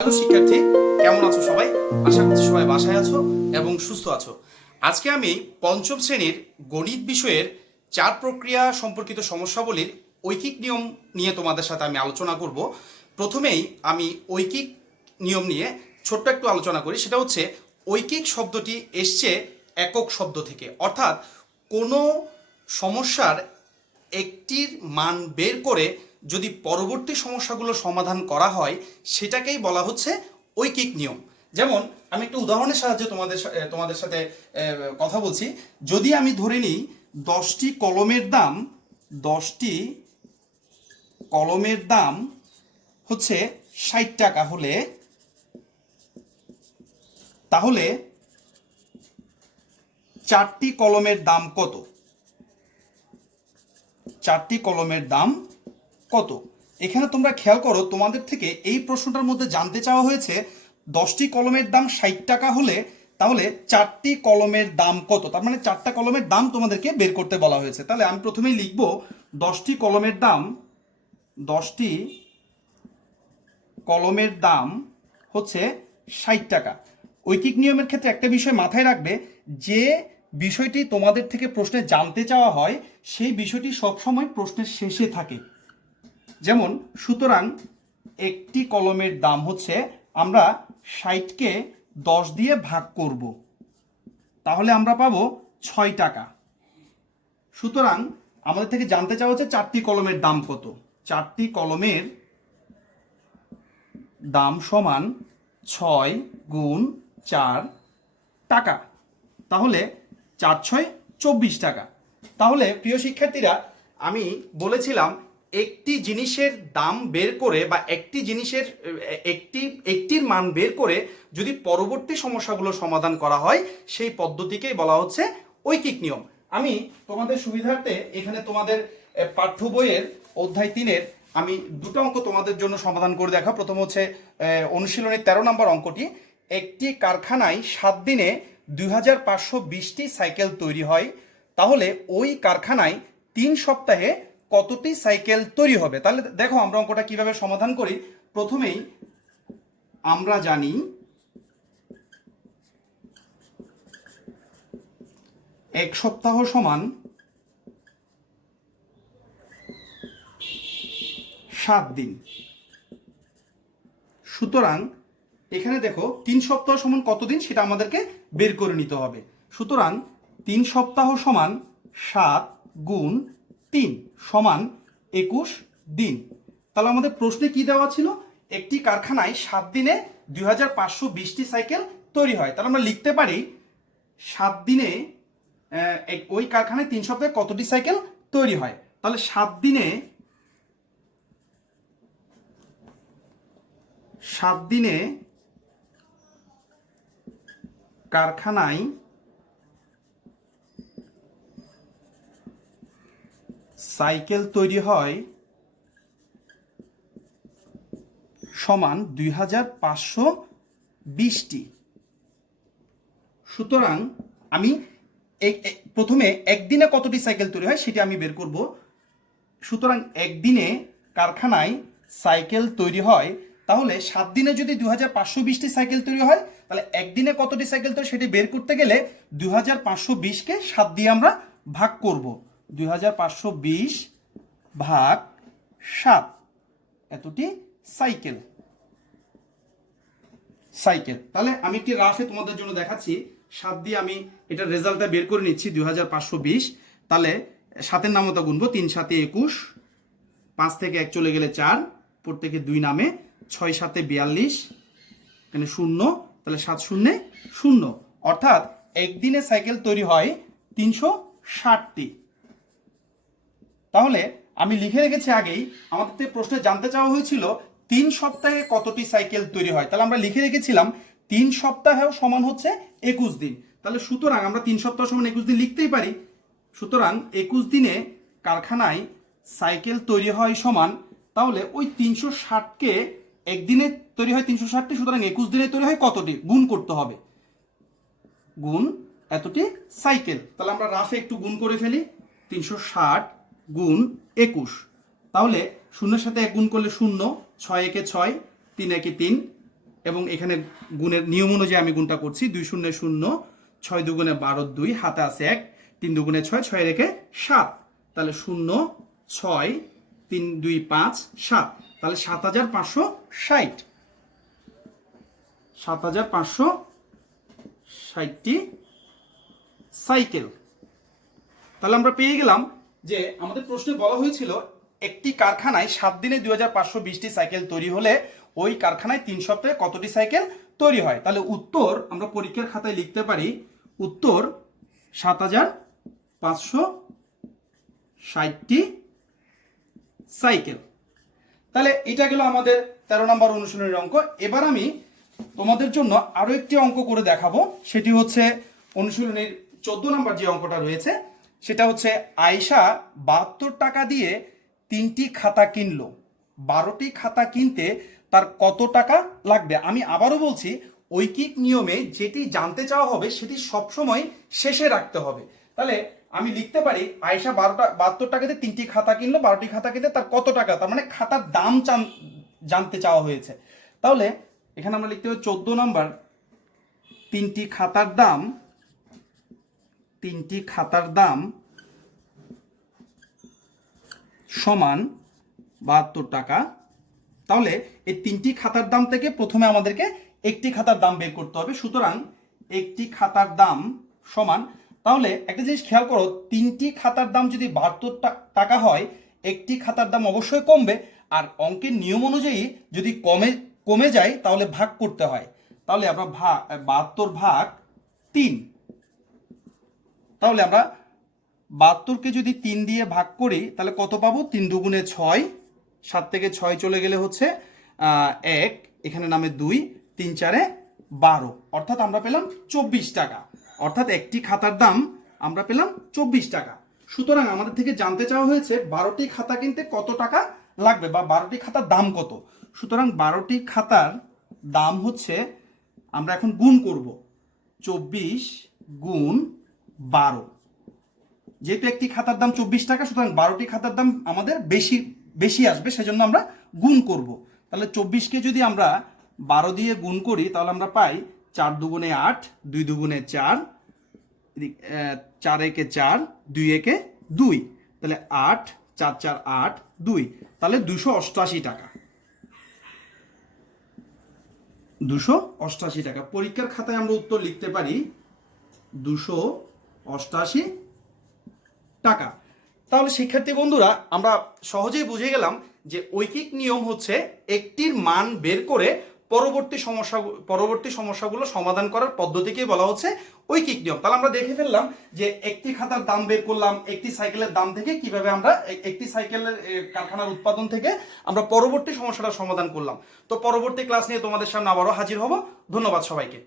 Hello শিক্ষার্থী, কেমন আছো সবাই? আশা করছি সবাই বাসায় আছো এবং সুস্থ আছো। আজকে আমি পঞ্চম শ্রেণীর গণিত বিষয়ের চার প্রক্রিয়া সম্পর্কিত সমস্যাবলীর ঐকিক নিয়ম নিয়ে তোমাদের সাথে আমি আলোচনা করব। প্রথমেই আমি ঐকিক নিয়ম নিয়ে ছোট্ট একটু আলোচনা করি। সেটা হচ্ছে, ঐকিক শব্দটি এসছে একক শব্দ থেকে, অর্থাৎ কোনো সমস্যার একটির মান বের করে যদি পরবর্তী সমস্যাগুলো সমাধান করা হয় সেটাকেই বলা হচ্ছে ঐকিক নিয়ম। যেমন আমি একটু উদাহরণের সাহায্যে তোমাদের সাথে কথা বলছি। যদি আমি ধরে নিই 10টি কলমের দাম 10টি কলমের দাম হচ্ছে 60 টাকা হলে, তাহলে 4টি কলমের দাম কত? 4টি কলমের দাম কত? এখানে তোমরা খেয়াল করো, তোমাদের থেকে এই প্রশ্নটার মধ্যে জানতে চাওয়া হয়েছে 10টি কলমের দাম 60 টাকা হলে তাহলে 4টি কলমের দাম কত। তার মানে 4টা কলমের দাম তোমাদেরকে বের করতে বলা হয়েছে। তাহলে আমি প্রথমেই লিখব 10টি কলমের দাম 10টি কলমের দাম হচ্ছে 60 টাকা। ঐকিক নিয়মের ক্ষেত্রে একটা বিষয় মাথায় রাখবে, যে বিষয়টি তোমাদের থেকে প্রশ্নে জানতে চাওয়া হয় সেই বিষয়টি সবসময় প্রশ্নের শেষে থাকে। যেমন, সুতরাং একটি কলমের দাম হচ্ছে, আমরা 60কে 10 দিয়ে ভাগ করব, তাহলে আমরা পাবো 6 টাকা। সুতরাং আমাদের থেকে জানতে চাওয়া হচ্ছে 4টি কলমের দাম কত। 4টি কলমের দাম সমান 6 গুণ 4 টাকা, তাহলে 4 × 6 = 24 টাকা। তাহলে প্রিয় শিক্ষার্থীরা, আমি বলেছিলাম একটি জিনিসের দাম বের করে বা একটি জিনিসের একটির মান বের করে যদি পরবর্তী সমস্যাগুলো সমাধান করা হয় সেই পদ্ধতিকেই বলা হচ্ছে ঐকিক নিয়ম। আমি তোমাদের সুবিধার্থে এখানে তোমাদের পাঠ্য বইয়ের অধ্যায় 3-এর আমি দুটো অঙ্ক তোমাদের জন্য সমাধান করে দেখা। প্রথম হচ্ছে অনুশীলনের 13 নম্বর অঙ্কটি। একটি কারখানায় 7 দিনে 2520টি সাইকেল তৈরি হয়, তাহলে ওই কারখানায় 3 সপ্তাহে কতটি সাইকেল তৈরি হবে? তাহলে দেখো আমরা অঙ্কটা কিভাবে সমাধান করি। প্রথমেই আমরা জানি এক সপ্তাহ সমান 7 দিন। সুতরাং এখানে দেখো 3 সপ্তাহ সমান কত দিন সেটা আমাদেরকে বের করে নিতে হবে। সুতরাং 3 সপ্তাহ সমান 7 গুণ 3 সমান 21 দিন। তাহলে আমাদের প্রশ্নে কি দেওয়া ছিল? একটি কারখানায় 7 দিনে 2520টি সাইকেল তৈরি হয়। তাহলে আমরা লিখতে পারি 7 দিনে ওই কারখানায় 3 সপ্তাহে কতটি সাইকেল তৈরি হয়। তাহলে 7 দিনে কারখানায় সাইকেল তৈরি হয় সমান 2520টি। সুতরাং আমি প্রথমে একদিনে কতটি সাইকেল তৈরি হয় সেটা আমি বের করব। সুতরাং একদিনে কারখানায় সাইকেল তৈরি হয়, তাহলে 7 দিনে যদি 2520টি সাইকেল তৈরি হয় তাহলে একদিনে কতটি সাইকেল তৈরি সেটি বের করতে গেলে 2520কে 7 দিয়ে আমরা ভাগ করব। 2520 ভাগ 7, এতটি সাইকেল। তাহলে আমি একটি রাফে তোমাদের জন্য দেখাচ্ছি। 7 দিয়ে আমি এটার রেজাল্টটা বের করে নিচ্ছি 2520। তাহলে 7-এর নামতা গুনবো, 3 × 7 = 21, 5 থেকে 1 চলে গেলে 4, প্রত্যেকে 2 নামে, 6 × 7 = 42, এখানে 0, তাহলে 7 × 0 = 0। অর্থাৎ একদিনে সাইকেল তৈরি হয় 360টি। তাহলে আমি লিখে রেখেছি আগেই, আমাদের প্রশ্নে জানতে চাওয়া হয়েছিল 3 সপ্তাহে কতটি সাইকেল তৈরি হয়। তাহলে আমরা লিখে রেখেছিলাম 3 সপ্তাহেও সমান হচ্ছে 21 দিন। তাহলে সুতরাং আমরা 3 সপ্তাহ সমান 21 দিন লিখতেই পারি। সুতরাং 21 দিনে কারখানায় সাইকেল তৈরি হয় সমান, তাহলে ওই 360কে একদিনে তৈরি হয় 360টি, সুতরাং 21 দিনে তৈরি হয় কতটি গুণ করতে হবে, গুণ এতটি সাইকেল। তাহলে আমরা রাফে একটু গুণ করে ফেলি, 360 গুণ 21। তাহলে 0-এর সাথে 1 গুণ করলে 0, 6 × 1 = 6, 3 × 1 = 3, এবং এখানে গুণের নিয়ম অনুযায়ী আমি গুণটা করছি, 2 শূন্য 0, 6 দুগুণে 12, 2 হাতে আছে 1, 3 দুগুণে 6, 6 রেখে 7, তাহলে 0 6 3 2 5 7, তাহলে 7560, 7560টি সাইকেল। তাহলে আমরা পেয়ে গেলাম যে আমাদের প্রশ্নে বলা হয়েছিল একটি কারখানায় 7 দিনে 2520টি সাইকেল তৈরি হলে ওই কারখানায় 3 সপ্তাহে কতটি সাইকেল তৈরি হয়। তাহলে উত্তর আমরা পরীক্ষার খাতায় লিখতে পারি, উত্তর 7560টি সাইকেল। তাহলে এটা গেল আমাদের 13 নম্বর অনুশীলনের অঙ্ক। এবার আমি তোমাদের জন্য আরো একটি অঙ্ক করে দেখাবো, সেটি হচ্ছে অনুশীলনের 14 নম্বর যে অঙ্কটা রয়েছে সেটা হচ্ছে আয়শা 72 টাকা দিয়ে 3টি খাতা কিনলো, 12টি খাতা কিনতে তার কত টাকা লাগবে। আমি আবারও বলছি, ঐকিক নিয়মে যেটি জানতে চাওয়া হবে সেটি সবসময় শেষে রাখতে হবে। তাহলে আমি লিখতে পারি আয়শা 72 টাকাতে 3টি খাতা কিনলো, 12টি খাতা কিনতে তার কত টাকা, তার মানে খাতার দাম জানতে চাওয়া হয়েছে। তাহলে এখানে আমরা লিখতে হবে 14 নম্বর, 3টি খাতার দাম সমান 72 টাকা। তাহলে এই 3টি খাতার দাম থেকে প্রথমে আমাদেরকে একটি খাতার দাম বের করতে হবে। সুতরাং একটি খাতার দাম সমান, তাহলে একটা জিনিস খেয়াল করো, 3টি খাতার দাম যদি 72 টাকা হয়, একটি খাতার দাম অবশ্যই কমবে, আর অঙ্কের নিয়ম অনুযায়ী যদি কমে যায় তাহলে ভাগ করতে হয়। তাহলে আমরা 72 ভাগ 3, তাহলে আমরা 72কে যদি 3 দিয়ে ভাগ করি তাহলে কত পাবো, 3 দুগুণে 6, 7 থেকে 6 চলে গেলে হচ্ছে 1, এখানে নামে 2, 3 4 12, অর্থাৎ আমরা পেলাম 24 টাকা। অর্থাৎ একটি খাতার দাম আমরা পেলাম 24 টাকা। সুতরাং আমাদের থেকে জানতে চাওয়া হয়েছে 12টি খাতা কিনতে কত টাকা লাগবে বা 12টি খাতার দাম কত। সুতরাং 12টি খাতার দাম হচ্ছে, আমরা এখন গুণ করব, 24 গুণ 12, যেহেতু একটি খাতার দাম 24 টাকা সুতরাং 12টি খাতার দাম আমাদের বেশি আসবে, সেজন্য আমরা গুণ করব। তাহলে 24কে যদি আমরা 12 দিয়ে গুণ করি তাহলে আমরা পাই 4 দুগুণে 8, 2 দুগুণে 4, 4 একে 4, 2 একে 2, তাহলে 8 4 4 8 2, তাহলে 288 টাকা, 288 টাকা। পরীক্ষার খাতায় আমরা উত্তর লিখতে পারি 288 টাকা। তাহলে শিক্ষার্থী বন্ধুরা, আমরা সহজেই বুঝে গেলাম যে ঐকিক নিয়ম হচ্ছে একটির মান বের করে পরবর্তী সমস্যাগুলো সমাধান করার পদ্ধতিকেই বলা হচ্ছে ঐকিক নিয়ম। তাহলে আমরা দেখে ফেললাম যে একটি খাতার দাম বের করলাম, একটি সাইকেলের দাম থেকে কিভাবে আমরা একটি সাইকেলের কারখানার উৎপাদন থেকে আমরা পরবর্তী সমস্যাটা সমাধান করলাম। তো পরবর্তী ক্লাস নিয়ে তোমাদের সামনে আবারও হাজির হব। ধন্যবাদ সবাইকে।